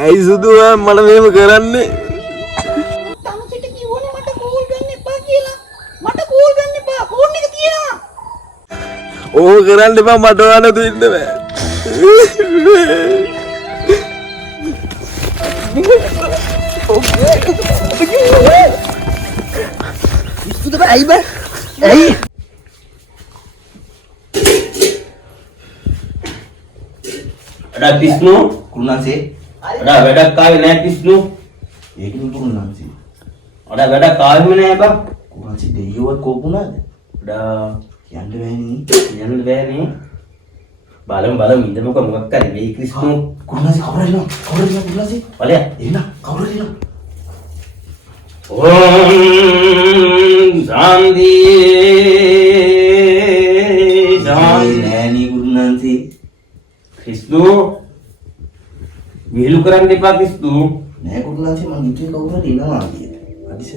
ඇයි සුදු මට මෙහෙම කරන්නේ? තමසිට කිව්වනේ මට කෝල් ගන්න එපා කියලා. මට කෝල් ගන්න එපා. ෆෝන් එක තියෙනවා. ඕක කරන්න එපා මට වනතු ඉන්න බෑ. ඉස්සුද බෑ ඇයි බෑ? ඇයි? අඩා විෂ්ණු කුරුණාන්සේ අඩා වැඩක් ආවේ නැහැ විෂ්ණු. ඒකින් කුරුණාන්සේ අඩා වැඩක් ආවෙම නැහැ බා. කුරුණාන්සේ දෙයියවත් කෝපුණාද? අඩා යන්න බෑනේ. යන්න බෑනේ. බලමු ඉඳමුක මොකක් කරේ මේ විෂ්ණු. කුරුණාන්සේ කවුරු එනවා කුරුණාන්සේ බලය. එන්න කවුරු එනවා? ඕම් සාන්ති නෑනේ කුරුණාන්සේ. විෂ්ණු විහිළු කරන්න එපා විෂ්ණු. නෑ කුරුණාන්සේ මං හිතුවේ කවුරු හරි එනවා කියලා. අදිස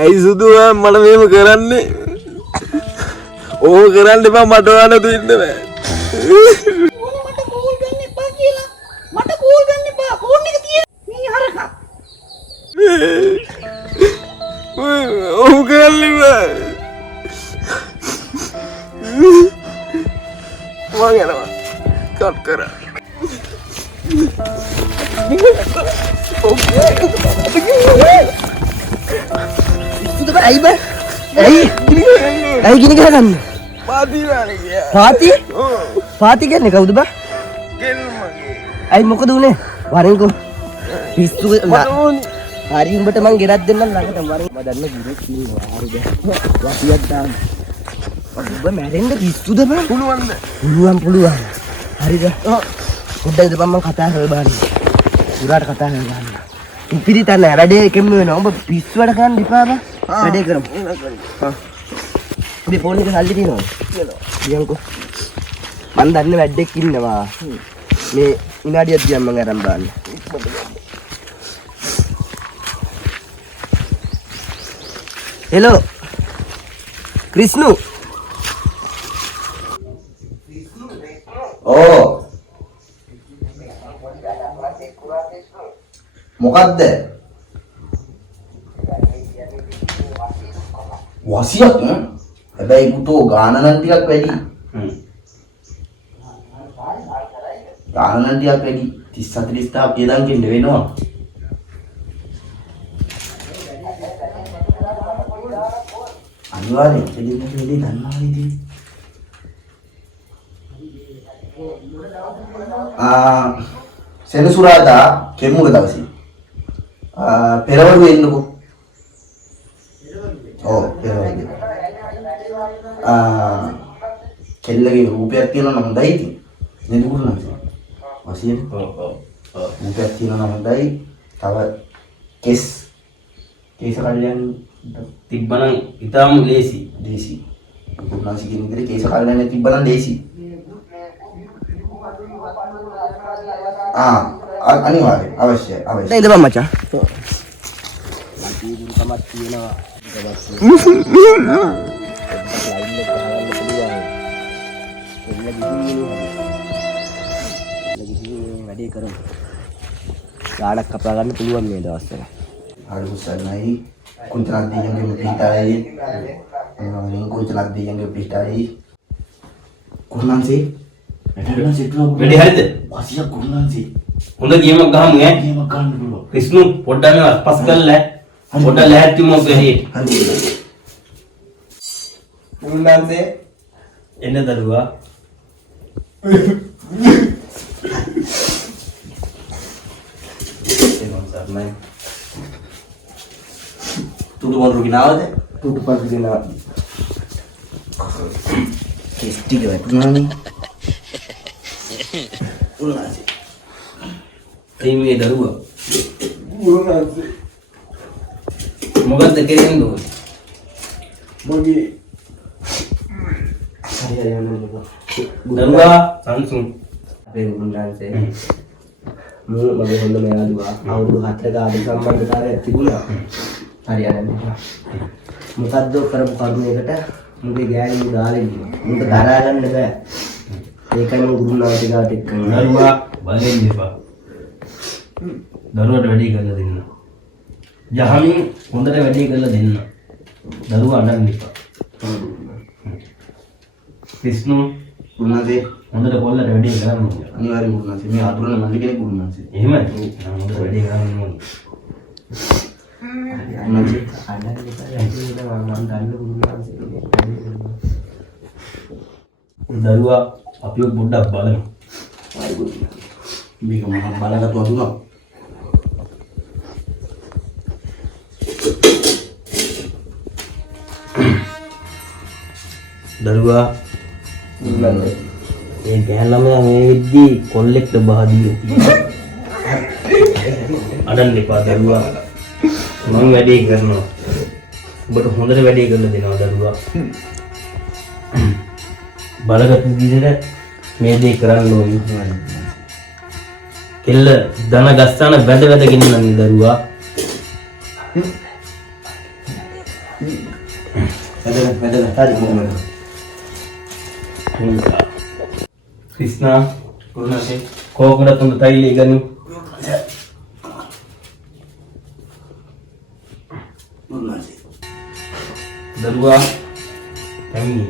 ඇයි සුදු මට මෙහෙම කරන්නේ? ඕක කරන්න එපා මට වනතු ඉන්න බෑ. මට කෝල් ගන්න එපා කියලා. මට කෝල් ගන්න එපා. ෆෝන් එක තියෙනවා. මේ හරකා. ඕක කරන්න එපා. මං යනවා. කට් කරා. ඉස්සුද බෑ ඇයි බෑ? ඇයි? ඇයි ගිනි ගහගන්න? පාතිවානේ ගියා. පාති? ඔව්. පාති කියන්නේ කවුද බා? කෙල්ල මගේ. ඇයි මොකද උනේ? වරින්කෝ. පිස්සු මට ඕනේ. හරි උඹට මං ගෙරක් දෙන්නම් ළඟට වරින් මම දන්න ගිරෙක් ඉන්නවා. හරිද? වසියක් දාන්න. ඔබ මැරෙන්න පිස්සුද බා? පුළුවන්ද? පුළුවන්. හරිද? පොඩ්ඩක් ඉඳපන් මං කතා කරලා බලන්න. පුරාට කතා කරලා බලන්න. ඉතිරි තන වැඩේ එකම වෙනවා. ඔබ පිස්සු වැඩ කරන්න එපා බා. වැඩේ කරමු. ඔබේ ෆෝන් එක සල්ලි තියෙනවද? තියන්කෝ. මං දන්න වැඩක් ඉන්නවා. මේ විනාඩියක් දිහා මං අරන් බලන්න. හෙලෝ. ක්‍රිස්නු. ඕ මොකද්ද? වසියක් නේ? හැබැයි පුතෝ ගාන නම් ටිකක් වැඩි. ගාන නම් ටිකක් වැඩි. 30 40000 කියලා දෙන්න වෙනවා. අනිවාර්යෙන් දෙන්න දෙන්නේ දන්නවා නේද? සෙනසුරාදා කෙමුණ දවසේ පෙරවරු එන්නකෝ. ඔව් පෙරවරු. කෙල්ලගේ රූපයක් තියෙනවා නම් හොඳයි ඉතින්. නේද කුරුණා? වසියෙන්. ඔව්. රූපයක් තියෙනවා නම් හොඳයි. තව කේස් කල්යන් තිබ්බනම් ඉතාම ලේසි. දේසි. කුරුණා සිකින් විතර කේස් කල්යන් තිබ්බනම් දේසි. අනිවාර්යෙන් අවශ්‍යයි. දැන් ඉඳපන් මචං. වැඩේ කරමු. ගාඩක් කපා ගන්න පුළුවන් මේ දවස්වල. හරි උසන්නයි කුංචලක් දීයන්ගේ පිටායි. කුංචලක් දීයන්ගේ පිටායි. කුරුණාන්සේ වැඩ සිටුවා. වැඩි හරිද? වසිය කුරුණාන්සේ. හොඳ ගේමක් ගහමු ඈ. ගේමක් ගන්න පුළුවන්. විෂ්ණු පොඩ්ඩක් මේ අස්පස් කරලා පොඩ්ඩක් ලෑස්ති වුණොත් එහේ. හරි. කුරුණාන්සේ එන්න දරුවා. සර්ණයි. තුඩු මොඳුරු ගිනාවද? තුටු පස් ගෙනා කෙස් ටික වැටුණානේ. උන්වහන්සේ. එයි මේ දරුවා. උන්වහන්සේ මොකද්ද කරන්නේ ඔය? මගේ හරි යනවා දරුවා සංසුන්. අපේ ගුණාන්සේ මගේ හොඳම යාළුවා අවුරුදු 4ක ආදි සම්බන්ධතාවයක් තිබුණා. හරි යනවා. මොකද්ද කරපු කර්මයකට මුගේ ගෑණියෝ දාලා ඉන්නවා. මුක දරා ගන්න බෑ. ඒකයි මම ගුණාන්සේ ගාට එක්ක දරුවා බලෙන් දෙපා. දරුවට වැඩි කරලා දෙන්න. යහමින් හොඳට වැඩි කරලා දෙන්න. දරුවා අඬන්න එපා. විෂ්ණු උන්වහන්සේ හොඳට කොල්ලට වැඩි කරන්න ඕනේ. අනිවාර්යෙන් උන්වහන්සේ මේ අතුරුන මල්ලි කෙනෙක් උන්වහන්සේ. එහෙමයි. නම් හොඳට වැඩි කරන්න ඕනේ. උන්වහන්සේ අඬන්න එපා. ඇයිද මම දන්න ගුණාන්සේ දරුවා අපිව පොඩ්ඩක් බලමු. මේක මම බලගත්තු අතුරක්. දරුවා ඒ ගෑන් ළමයා මේ වෙද්දී කොල්ලෙක්ට බහදී අඬන්න එපා දරුවා. මම වැඩේ කරනවා. ඔබට හොඳට වැඩේ කරලා දෙනවා දරුවා. බලගත් විදිහට මේ දේ කරන්න ඕනේ. කෙල්ල දන ගස්සන වැද වැද ගෙන්නන්නේ දරුවා. වැදගත් හරි මොකද? Krishna, Gurunase, coconut on the tail again. උන්වහන්සේ Darua, Tamini.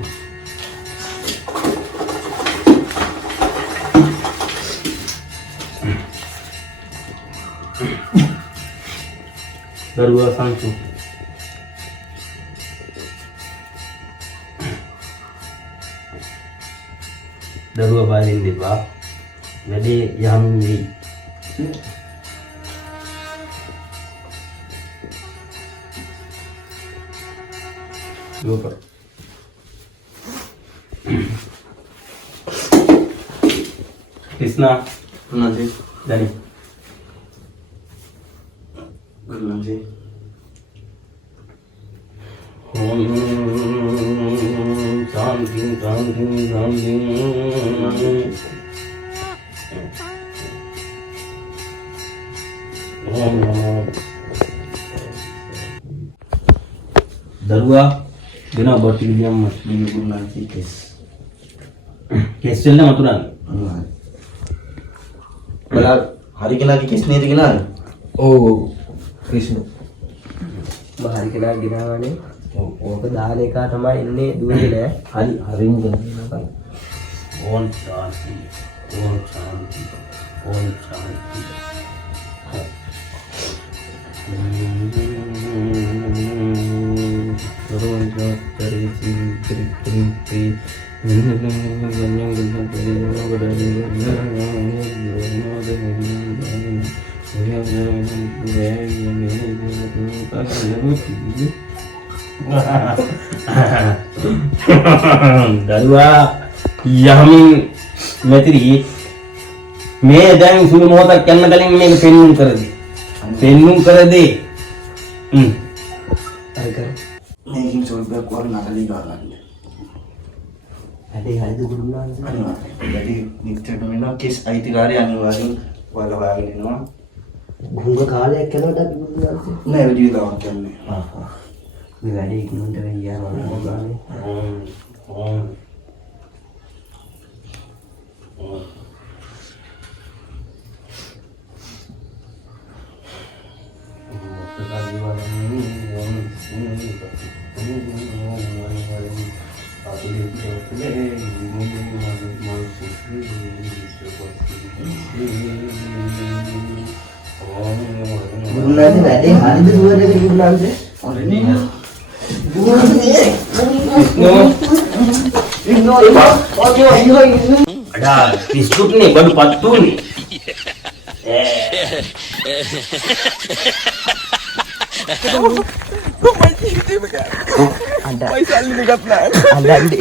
Darua Sanchu. Darua balin di bawah, jadi yang ini. Lupa. Krishna, උන්වහන්සේ Dani. උන්වහන්සේ Om Shanti Shanti Shanti. Om Namo. Darua, gina boti diam mas. මේ උන්වහන්සේ කෙස් Kesel na maturan. උන්වහන්සේ බලා හරි කෙනාගේ කෙස් නේද ගෙනාවේ? ඕ ක්‍රිෂ්ණ බහරි කෙනා ගෙනාවනේ ඕක දාන එක තමයි ඉන්නේ දුවේ නෑ Hari ini. Om Shanti. Om Shanti. Om Shanti. Turun dari sini. Darua Yamin Matri Me dan suruh motor karena kalian ini penung kerja අර කර මේකින් සොල්බයක් වර නකලී ගන්න. වැඩේ හරිද ගුරුනාන්සේ අනිවාර්යෙන්. වැඩි නිතරම වෙනවා කෙස් අයිතිකාරය අනිවාර්යෙන් වල හොයාගෙන එනවා. ගුංග කාලයක් යනකොට අපි ගුරුනාන්සේ නෑ වැඩි වෙලාවක් යන්නේ. මේ වැඩේ ඉක්මනට වෙයියා මම ගානේ ගුරුනාන්සේ වැඩේ හරිද දුවද ගුරුනාන්සේ Ada biskut nih baru patu nih. Ada May salin ni Gatnan. ada di